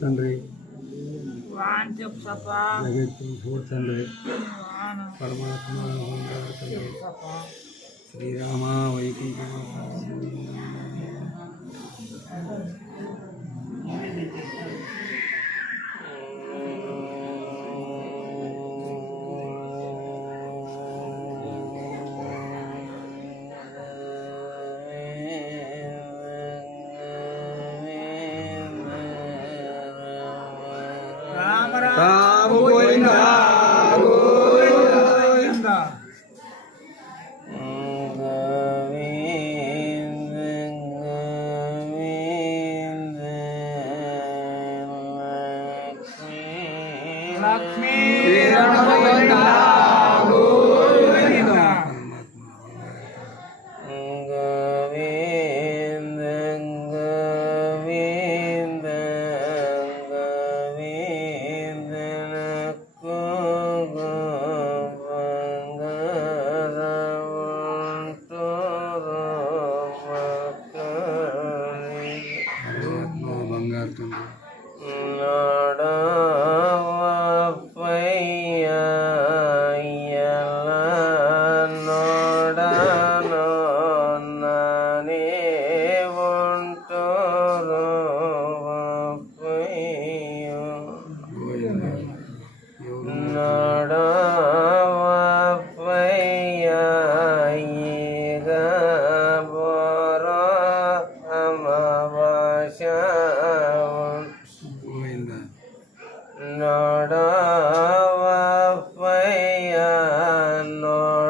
తండ్రి జగత్తు చూడు తండ్రి పరమాత్మ శ్రీరామ వైకుంఠ రామ గోవింద గోవింద లక్ష్మీ గోవింద గోవింద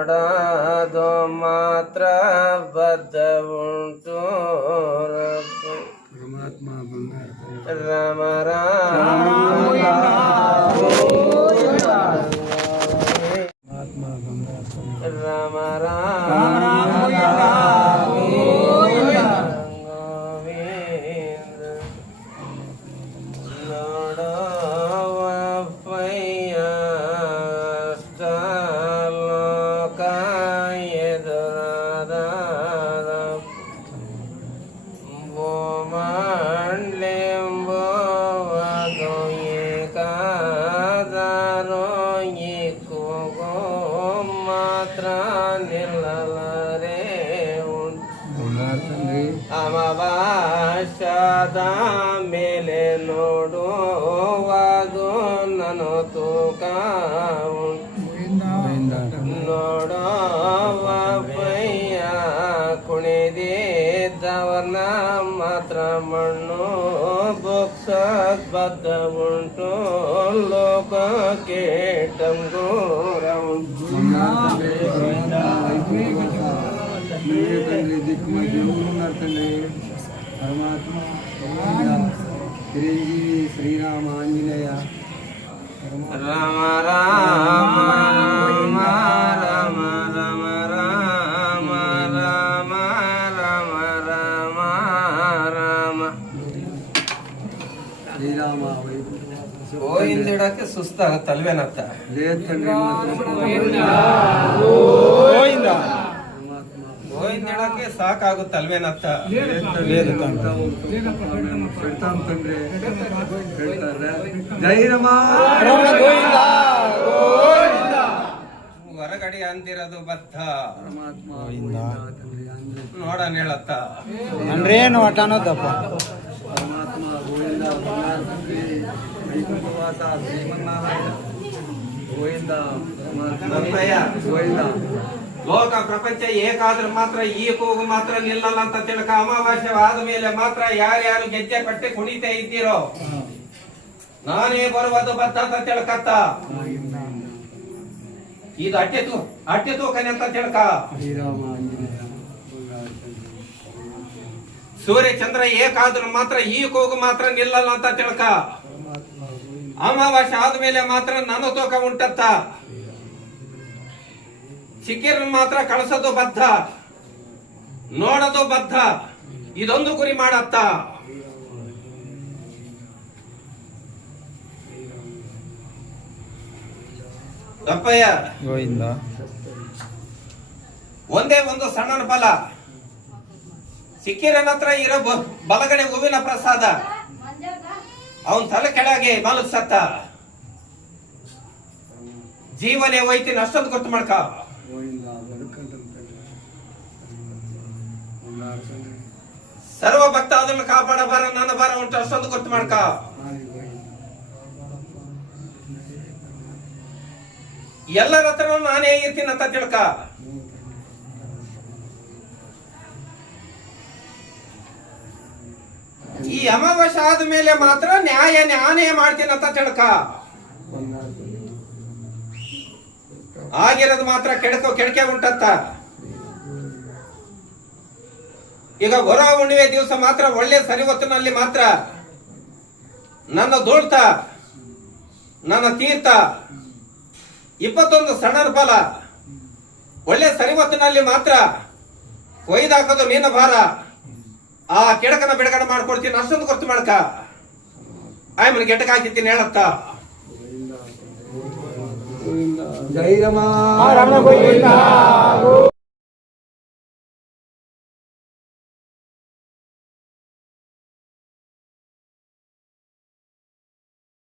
ನೋಡದು ಮಾತ್ರ ಬದ್ಧ ಉಂಟು ಪರಮಾತ್ಮ ರಾಮ ರಾಮ ಅಮಾವಾಸ್ಯದ ಮೇಲೆ ನೋಡುವುದು ನಾನು ತೂಕ ನೋಡುವ ಪಯ್ಯ ಕುಣಿದಿದ್ದವನ ಮಾತ್ರ ಮಣ್ಣು ಬೊಕ್ಸ ಬದ್ಧ ಉಂಟು ಲೋಕಕ್ಕೆ ಟಂಗೂರ ಉಂಟು ಪರಮಾತ್ಮ ಚಿರಂಜೀವಿ ಶ್ರೀರಾಮ ಆಂಜನೇಯ ರಾಮ ರಾಮ ರಾಮ ರಾಮ ರಾಮ ರಾಮ ರಾಮ ರಾಮ ರಾಮ ರಾಮ ಶ್ರೀರಾಮ ಗೋವಿಂದಿಡಕ್ಕೆ ಸುಸ್ತಾಗತ್ತಲ್ವೇನತ್ತ ಗೋವಿಂದಿಡಕ್ಕೆ ಸಾಕಾಗುತ್ತಲ್ವೇನತ್ತ ಹೊರಗಡೆ ಅಂದಿರೋದು ಬತ್ತ ನೋಡನ್ ಹೇಳತ್ತ ಅಂದ್ರೇನು ಒಟ್ಟ ಅನ್ನೋದಪ್ಪ ಪರಮಾತ್ಮ ಗೋವಿಂದ ವೈಕುಂಠವಾಸ ಶ್ರೀಮನ್ನಾರಾಯಣ ಗೋವಿಂದ ಗೋವಿಂದ ಲೋಕ ಪ್ರಪಂಚ ಏಕಾದ್ರೆ ಮಾತ್ರ ಈ ಕೂಗು ಮಾತ್ರ ನಿಲ್ಲಲ್ಲ ಅಂತ ತಿಳ್ಕ ಅಮಾವಾಸ್ಯೆ ಆದ ಮೇಲೆ ಮಾತ್ರ ಯಾರ್ಯಾರು ಗೆಜ್ಜೆ ಕಟ್ಟಿ ಕುಣಿತಾ ಇದ್ದೀರೋ ನಾನೇ ಬರುವುದು ಬದ್ಧ ಅಂತ ತಿಳ್ಕತ್ತ ಇದು ಅಟ್ಟೆ ತೂಕನೆ ಅಂತ ತಿಳ್ಕ ಸೂರ್ಯ ಚಂದ್ರ ಏಕಾದ್ರೂ ಮಾತ್ರ ಈ ಕೂಗು ಮಾತ್ರ ನಿಲ್ಲಲ್ಲ ಅಂತ ತಿಳ್ಕ ಅಮಾವಾಸ್ಯೆ ಆದ್ಮೇಲೆ ಮಾತ್ರ ನನ್ನ ತೂಕ ಉಂಟತ್ತ ಸಿಕ್ಕಿರ ಮಾತ್ರ ಕಳಿಸೋದು ಬದ್ಧ ನೋಡೋದು ಬದ್ಧ ಇದೊಂದು ಗುರಿ ಮಾಡತ್ತ ತಪ್ಪಯ್ಯ ಗೋವಿಂದ ಒಂದೇ ಒಂದು ಸಣ್ಣನ ಫಲ ಸಿಕ್ಕಿರನ ಹತ್ರ ಇರೋ ಬಲಗಡೆ ಹೂವಿನ ಪ್ರಸಾದ ಅವನ್ ತಲೆ ಕೆಳಗೆ ಮಲಗ್ಸತ್ತ ಜೀವನೇ ಹೋಯ್ತೀನಿ ಅಷ್ಟೊಂದು ಗೊತ್ತು ಮಾಡ್ಕ. ಸರ್ವ ಭಕ್ತ ಅದನ್ನು ಕಾಪಾಡ ಬಾರ ನನ್ನ ಬಾರ ಉಂಟು ಅಷ್ಟೊಂದು ಗೊತ್ತು ಮಾಡ್ಕ. ಎಲ್ಲರ ಹತ್ರ ನಾನೇ ಇರ್ತೀನಿ ಅಂತ ತಿಳ್ಕ. ಈ ಅಮಾವಾಸ್ಯೆ ಆದ ಮೇಲೆ ಮಾತ್ರ ನ್ಯಾಯ ನಾನೇ ಮಾಡ್ತೀನಿ ಅಂತ ತಿಳ್ಕ. ಆಗಿರೋದು ಮಾತ್ರ ಕೆಡಕೆ ಉಂಟತ್ತ. ಈಗ ಹೊರ ಹುಣ್ಣಿಮೆ ದಿವಸ ಮಾತ್ರ ಒಳ್ಳೆ ಸರಿ ಹೊತ್ತಿನಲ್ಲಿ ಮಾತ್ರ ನನ್ನ ದೋಳ್ತ ನನ್ನ ತೀರ್ಥ 21 ಸಣ್ಣ ಫಲ ಒಳ್ಳೆ ಸರಿ ಹೊತ್ತಿನಲ್ಲಿ ಮಾತ್ರ ಕೊಯ್ದಾಕೋದು ನಿನ್ನ ಭಾರ. ಆ ಕೆಡಕನ ಬಿಡುಗಡೆ ಮಾಡ್ಕೊಡ್ತೀನಿ ಅಷ್ಟೊಂದು ಗೊತ್ತು ಮಾಡ್ಕ. ಆಯ್ಮನ್ ಗೆಟಕ್ ಹಾಕಿದ್ದೀನಿ ಹೇಳತ್ತ. ಜೈ ರಮ